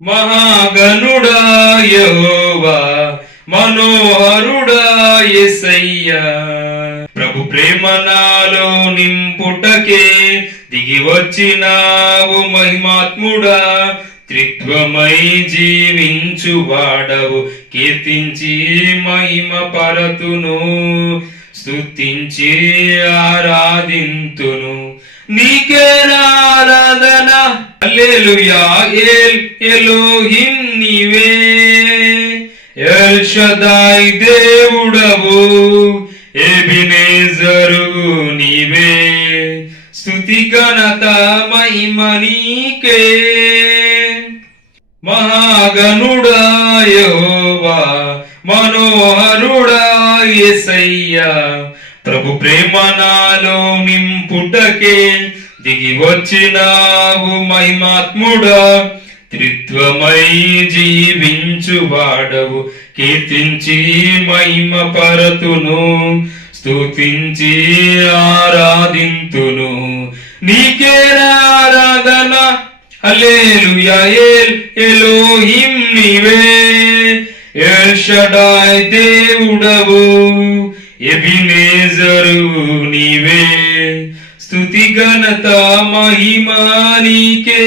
మహాగణుడా యెహోవా, మనోహరుడా యేసయ్యా. ప్రభు ప్రేమ నాలో నింపుటకే దిగి వచ్చినావు మహిమాత్ముడా. త్రిత్వమై జీవించువాడవు, కీర్తించి మహిమ పరతును, స్తుతించి ఆరాధింతును. నీకే ఆరాధన, హల్లెలూయా. ఎలోహిం నీవే, ఎల్ షదాయ్ దేవుడవు, ఎబినేజరు నీవే. స్తుతి ఘనత మహిమ నీకే. మహాగణుడా యెహోవా, మనోహరుడా యేసయ్యా. ప్రభు ప్రేమ నాలో నింపుటకే దిగి వచ్చినావు మహిమాత్ముడా. త్రిత్వమై జీవించువాడవు, కీర్తించి మహిమ పరతును, స్తుతించి ఆరాధింతును. నీకే ఆరాధన, హల్లెలూయా. ఎలోహిం నీవే, ఎల్ షడాయ్ దేవుడవు, ఎబినేజరు నీవే. స్తుతి ఘనత మహిమ నీకే.